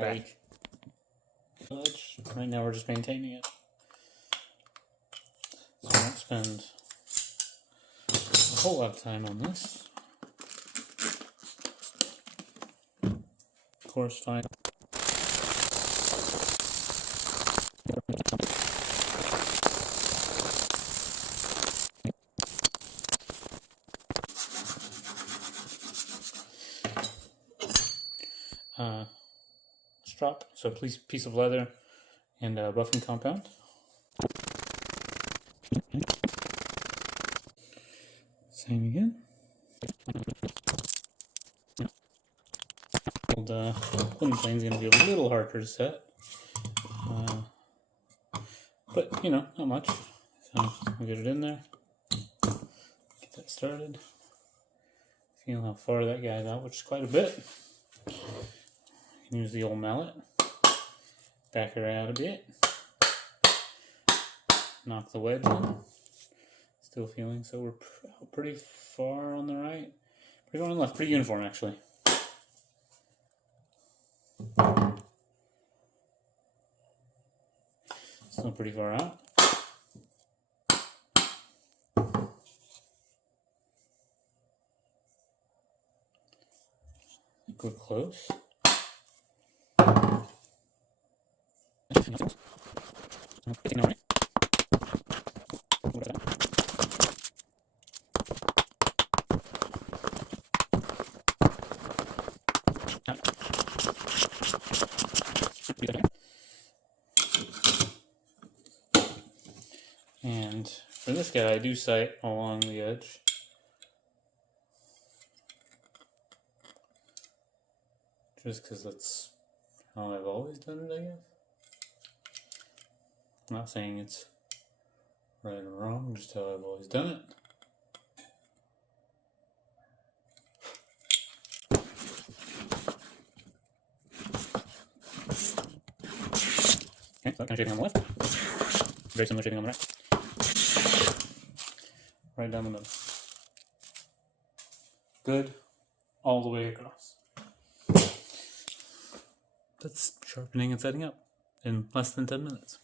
back. Right now we're just maintaining it. So I won't spend a whole lot of time on this. Of course, fine. Strop, so a piece of leather and a buffing compound. Same again. Old wooden plane's going to be a little harder to set, but you know, not much. So we'll get it in there, get that started. Feel how far that guy's out, which is quite a bit. You can use the old mallet, back her out a bit, knock the wedge in. Still feeling, so we're pretty far on the right, pretty far on the left, pretty uniform actually. Still pretty far out. I think we're close. And for this guy, I do sight along the edge. Just because that's how I've always done it, I guess. I'm not saying it's right or wrong, just how I've always done it. Okay, so kind of shaping on the left. Very similar shaping on the right. Right down the middle. Good. All the way across. That's sharpening and setting up in less than 10 minutes.